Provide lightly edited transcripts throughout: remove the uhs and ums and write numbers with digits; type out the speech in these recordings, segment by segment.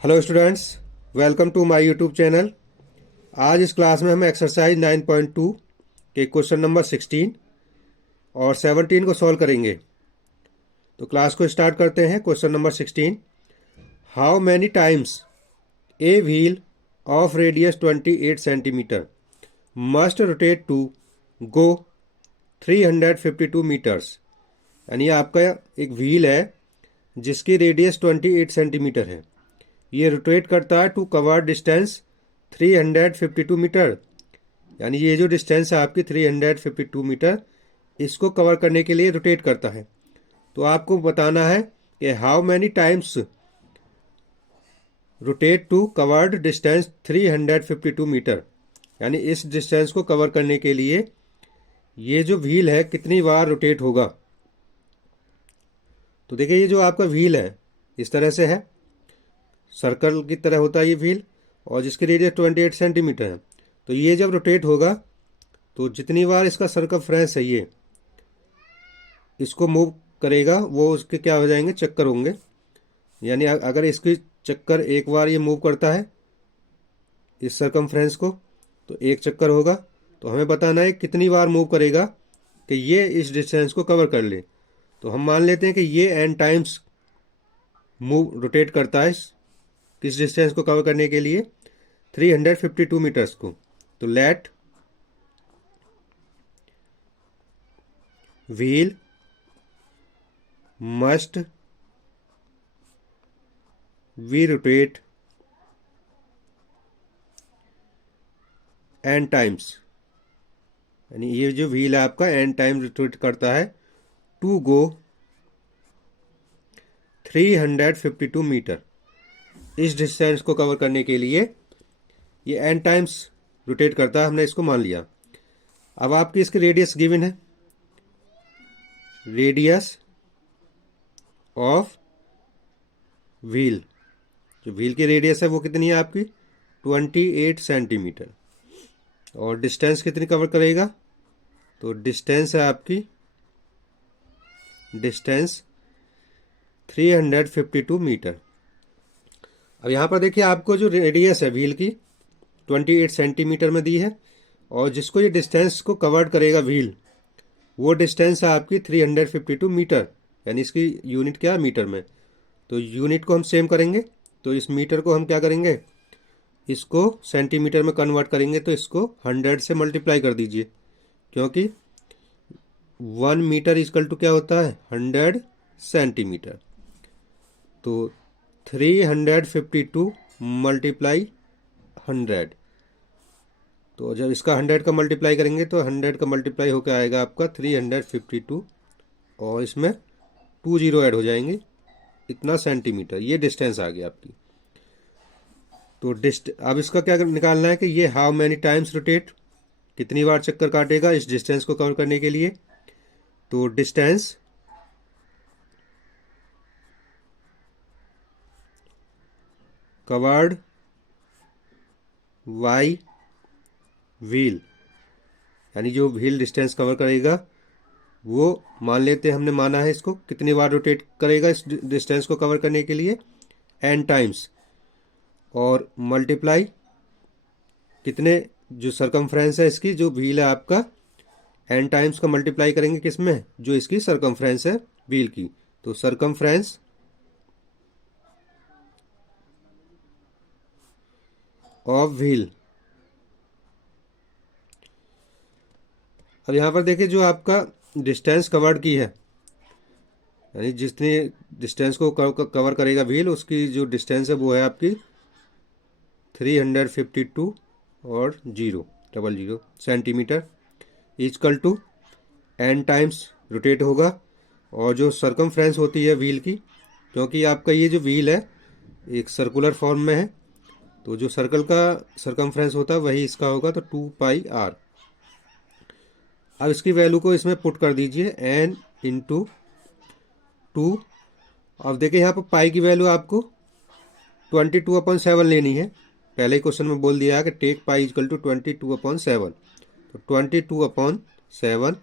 Hello students, welcome to my YouTube channel. आज इस class में हम एक्सरसाइज 9.2 के क्वेश्चन नंबर 16 और 17 को सॉल्व करेंगे। तो क्लास को स्टार्ट करते हैं। Question number 16, how many times a wheel of radius 28 centimetre must rotate to go 352 metres. यानी आपका एक व्हील है जिसकी रेडियस 28 सेंटीमीटर है। ये रोटेट करता है टू कवर डिस्टेंस 352 मीटर। यानी ये जो डिस्टेंस है आपकी 352 मीटर, इसको कवर करने के लिए रोटेट करता है। तो आपको बताना है कि how many times rotate to covered distance 352 metre. यानी इस डिस्टेंस को कवर करने के लिए ये जो व्हील है कितनी बार रोटेट होगा। तो देखिए, ये जो आपका व्हील है इस तरह से है, सर्कल की तरह होता है ये व्हील, और जिसकी रेडियस 28 सेंटीमीटर है। तो ये जब रोटेट होगा तो जितनी बार इसका सर्कमफ्रेंस है ये इसको मूव करेगा, वो उसके क्या हो जाएंगे, चक्कर होंगे। यानी अगर इसकी चक्कर एक बार ये मूव करता है इस सर्कमफ्रेंस को तो एक चक्कर होगा। तो हमें बताना है कितनी बार मूव करेगा कि ये इस डिस्टेंस को कवर कर ले। तो हम मान लेते हैं कि ये n टाइम्स मूव रोटेट करता है किस डिस्टेंस को कवर करने के लिए, 352 मीटर्स को। तो let wheel must we rotate n times. यानी ये जो व्हील है आपका n टाइम रोटेट करता है टू गो 352 मीटर। इस डिस्टेंस को कवर करने के लिए ये n टाइम्स रोटेट करता है, हमने इसको मान लिया। अब आपकी इसकी रेडियस गिवन है, रेडियस ऑफ व्हील। जो व्हील की रेडियस है वो कितनी है आपकी 28 सेंटीमीटर। और डिस्टेंस कितनी कवर करेगा, तो डिस्टेंस है आपकी डिस्टेंस 352 मीटर। अब यहाँ पर देखिए, आपको जो रेडियस है व्हील की 28 सेंटीमीटर में दी है, और जिसको ये डिस्टेंस को कवर करेगा व्हील, वो डिस्टेंस है आपकी 352 मीटर। यानी इसकी यूनिट क्या है, मीटर में। तो यूनिट को हम सेम करेंगे, तो इस मीटर को हम क्या करेंगे, इसको सेंटीमीटर में कन्वर्ट करेंगे। तो इसको 100 से मल्टीप्लाई कर दीजिए, क्योंकि 1 मीटर इक्वल टू क्या होता है, 100 सेंटीमीटर। तो 352 मल्टीप्लाई 100। तो जब इसका 100 का मल्टीप्लाई करेंगे तो 100 का मल्टीप्लाई होकर आएगा आपका 352, और इसमें 2 जीरो ऐड हो जाएंगे, इतना सेंटीमीटर। ये डिस्टेंस आ गया आपकी। तो अब इसका क्या निकालना है कि ये हाउ मैनी टाइम्स रोटेट, कितनी बार चक्कर काटेगा इस डिस्टेंस को कवर करने के लिए। तो डिस्टेंस कवर्ड बाय व्हील, यानी जो व्हील डिस्टेंस कवर करेगा वो मान लेते हैं, हमने माना है इसको कितनी बार रोटेट करेगा इस डिस्टेंस को कवर करने के लिए, n टाइम्स। और मल्टीप्लाई कितने, जो सरकमफ्रेंस है इसकी, जो व्हील है आपका, n टाइम्स का मल्टीप्लाई करेंगे किस में, जो इसकी सरकमफ्रेंस है व्हील की। तो सरकमफ्रेंस ऑफ व्हील। अब यहाँ पर देखिए, जो आपका डिस्टेंस कवर्ड की है, यानी जितनी डिस्टेंस को कवर करेगा व्हील, उसकी जो डिस्टेंस है वो है आपकी 352 और 000 centimetre equal to n times rotate होगा। और जो सरकमफ्रेंस होती है व्हील की, क्योंकि आपका ये जो व्हील है एक सर्कुलर फॉर्म में है, तो जो सर्कल का सरकमफ्रेंस होता है वही इसका होगा, तो 2πr। अब इसकी वैल्यू को इसमें पुट कर दीजिए, n इंटू 2। अब देखिए, यहाँ पर पाई की वैल्यू आपको 22/7 लेनी है। पहले ही क्वेश्चन में बोल दिया है कि टेक पाई इक्वल टू 22/7। तो 22/7,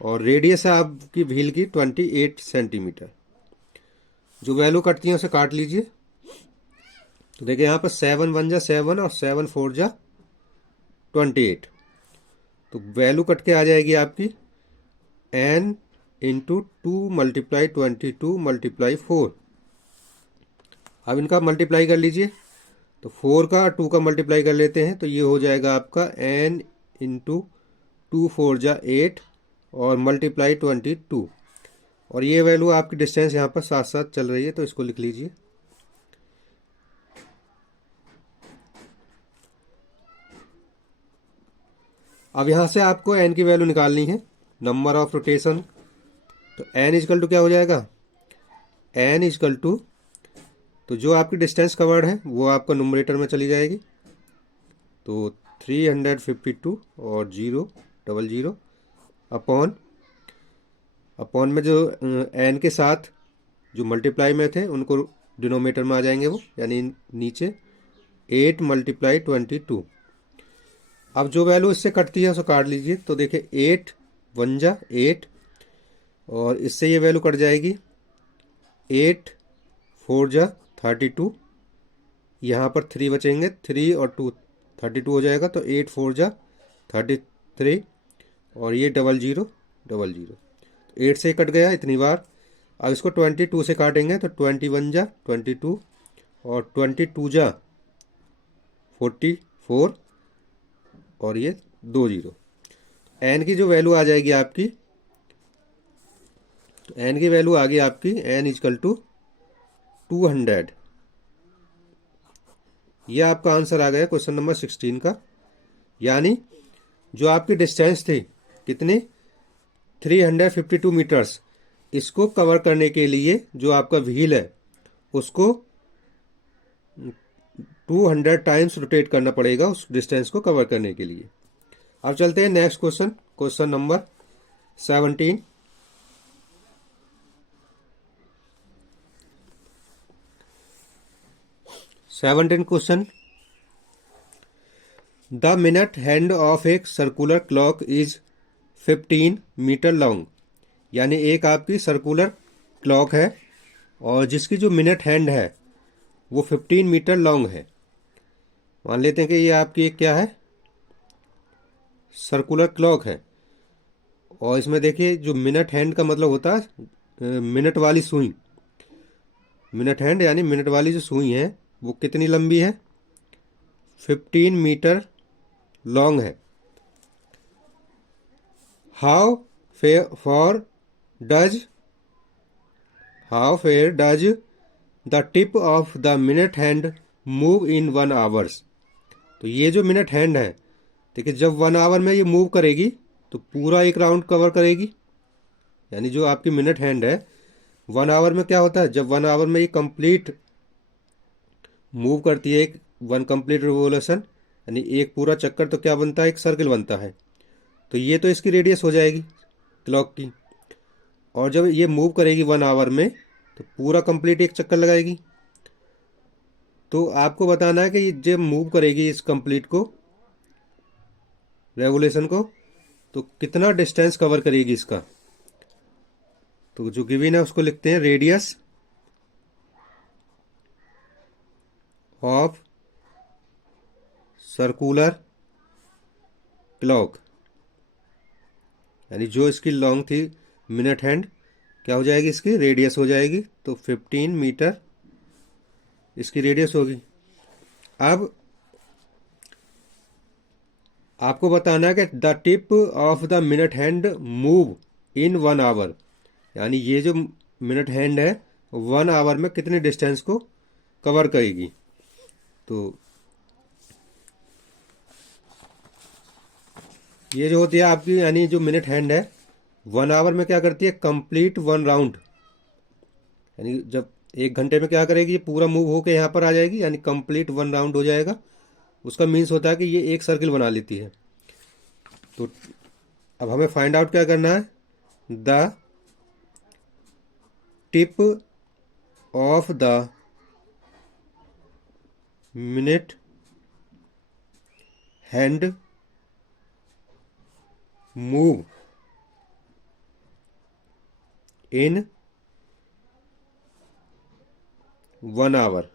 और रेडियस है आपकी व्हील की 28 सेंटीमीटर। जो वैल्यू कटती है उसे काट लीजिए। तो देखिए यहाँ पर 7 1 जा 7 और 7 4 जा 28। तो वैल्यू कट के आ जाएगी आपकी n इंटू 2 × 22 × 4। अब इनका मल्टीप्लाई कर लीजिए। तो 4 का 2 का मल्टीप्लाई कर लेते हैं, तो ये हो जाएगा आपका n इंटू 2 4 जा 8 और मल्टीप्लाई 22। और ये वैल्यू आपकी डिस्टेंस यहाँ पर साथ साथ चल रही है, तो इसको लिख लीजिए। अब यहाँ से आपको n की वैल्यू निकालनी है, नंबर ऑफ रोटेशन। तो n इजकल टू क्या हो जाएगा, n इजकल टू, तो जो आपकी डिस्टेंस कवर्ड है वो आपका नुमरेटर में चली जाएगी। तो 352 और 000 अपॉन में जो n के साथ जो मल्टीप्लाई में थे उनको डिनोमिनेटर में आ जाएंगे वो, यानी नीचे 8 × 22। अब जो वैल्यू इससे कटती है उसको काट लीजिए। तो देखिए 8 1 जा 8 और इससे ये वैल्यू कट जाएगी 8 4 जा 32। यहाँ पर 3 बचेंगे, 3 और 2 32 हो जाएगा। तो 8 4 जा 33 और ये 00 00। 8 से कट गया इतनी बार। अब इसको 22 से काटेंगे तो 21 जा 22 और 22 जा 44 और ये 2 0। एन की जो वैल्यू आ जाएगी आपकी, तो एन की वैल्यू आ गई आपकी एन इजकल टू 200। यह आपका आंसर आ गया क्वेश्चन नंबर 16 का। यानी जो आपकी डिस्टेंस थी कितनी, 352 मीटर्स, इसको कवर करने के लिए जो आपका व्हील है उसको 200 टाइम्स रोटेट करना पड़ेगा उस डिस्टेंस को कवर करने के लिए। अब चलते हैं next question, question number 17। Question, the minute hand of एक circular clock is 15 metre long. यानी एक आपकी सर्कुलर क्लॉक है और जिसकी जो मिनट हैंड है वो 15 मीटर लॉन्ग है। मान लेते हैं कि ये आपकी एक क्या है, सर्कुलर क्लॉक है। और इसमें देखिए जो मिनट हैंड का मतलब होता है मिनट वाली सुई। मिनट हैंड यानी मिनट वाली जो सुई है वो कितनी लंबी है, 15 मीटर लॉन्ग है। How fair does the tip of the minute hand move in 1 hours. तो ये जो मिनट हैंड है, देखिए जब 1 आवर में ये मूव करेगी तो पूरा एक राउंड कवर करेगी। यानी जो आपकी मिनट हैंड है 1 आवर में क्या होता है, जब 1 आवर में ये कंप्लीट मूव करती है, एक 1 कंप्लीट रिवोल्यूशन यानी एक पूरा चक्कर, तो क्या बनता है, एक सर्किल बनता है। तो ये तो इसकी रेडियस हो जाएगी क्लॉक की। और जब ये मूव करेगी 1 आवर में तो पूरा कंप्लीट एक चक्कर लगाएगी। तो आपको बताना है कि जब मूव करेगी इस कंप्लीट को, रेवोल्यूशन को, तो कितना डिस्टेंस कवर करेगी इसका। तो जो गिवन है उसको लिखते हैं रेडियस ऑफ सर्कुलर क्लॉक। यानी जो इसकी लॉन्ग थी मिनट हैंड, क्या हो जाएगी, इसकी रेडियस हो जाएगी। तो 15 मीटर इसकी रेडियस होगी। अब आपको बताना है कि the tip of the minute hand move in 1 hour. यानी ये जो मिनट हैंड है 1 आवर में कितने डिस्टेंस को कवर करेगी। तो ये जो होती है आपकी, यानी जो मिनट हैंड है 1 आवर में क्या करती है, कंप्लीट 1 राउंड। यानी जब 1 घंटे में क्या करेगी, ये पूरा मूव होके यहाँ पर आ जाएगी, यानी कंप्लीट 1 राउंड हो जाएगा। उसका मीन्स होता है कि ये एक सर्किल बना लेती है। तो अब हमें फाइंड आउट क्या करना है, the tip of the minute hand move in 1 hour.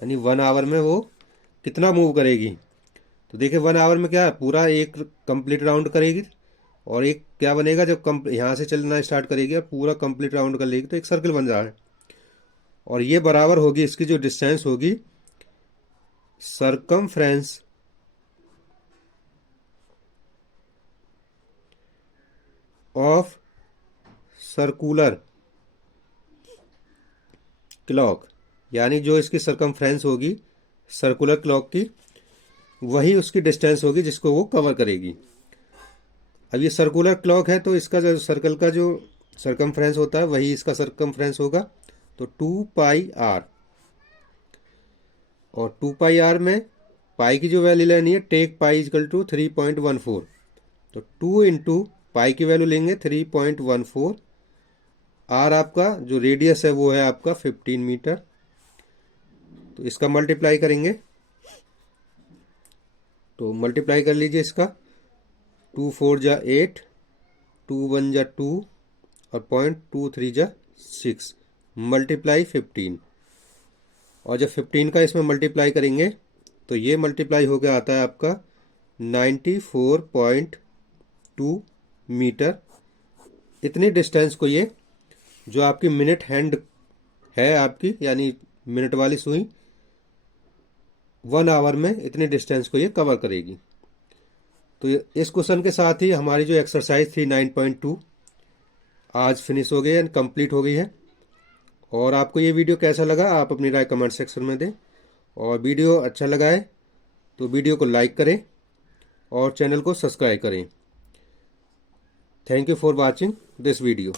यानी 1 आवर में वो कितना मूव करेगी। तो देखिए 1 आवर में क्या पूरा एक कंप्लीट राउंड करेगी, और एक क्या बनेगा जब यहाँ से चलना स्टार्ट करेगी और पूरा कंप्लीट राउंड कर लेगी तो एक सर्कल बन रहा है। और ये बराबर होगी, इसकी जो डिस्टेंस होगी सरकमफ्रेंस ऑफ सर्कुलर क्लॉक, यानी जो इसकी सरकमफ्रेंस होगी सर्कुलर क्लॉक की, वही उसकी डिस्टेंस होगी जिसको वो कवर करेगी। अब ये सर्कुलर क्लॉक है तो इसका जो सर्कल का जो सरकमफ्रेंस होता है वही इसका सरकमफ्रेंस होगा, तो 2πr। और 2πr में पाई की जो वैल्यू लेनी है, टेक पाई इजकल टू 3.14, तो 2 इंटू पाई की वैल्यू लेंगे 3.14, आर आपका जो रेडियस है वो है आपका 15 मीटर, तो इसका मल्टीप्लाई करेंगे, तो मल्टीप्लाई कर लीजिए इसका, 2 4 जा 8, 2 1 जा 2 और 0.23 जा 6, मल्टीप्लाई 15। और जब 15 का इसमें मल्टीप्लाई करेंगे तो ये मल्टीप्लाई हो गया आता है आपका 94.2 मीटर। इतनी डिस्टेंस को ये जो आपकी मिनट हैंड है आपकी, यानी मिनट वाली सुई, 1 आवर में इतने डिस्टेंस को ये कवर करेगी। तो इस क्वेश्चन के साथ ही हमारी जो एक्सरसाइज थी 9.2 आज फिनिश हो गई एंड कंप्लीट हो गई है। और आपको ये वीडियो कैसा लगा आप अपनी राय कमेंट सेक्शन में दें, और वीडियो अच्छा लगा है तो वीडियो को लाइक करें और चैनल को सब्सक्राइब करें। Thank you for watching this video.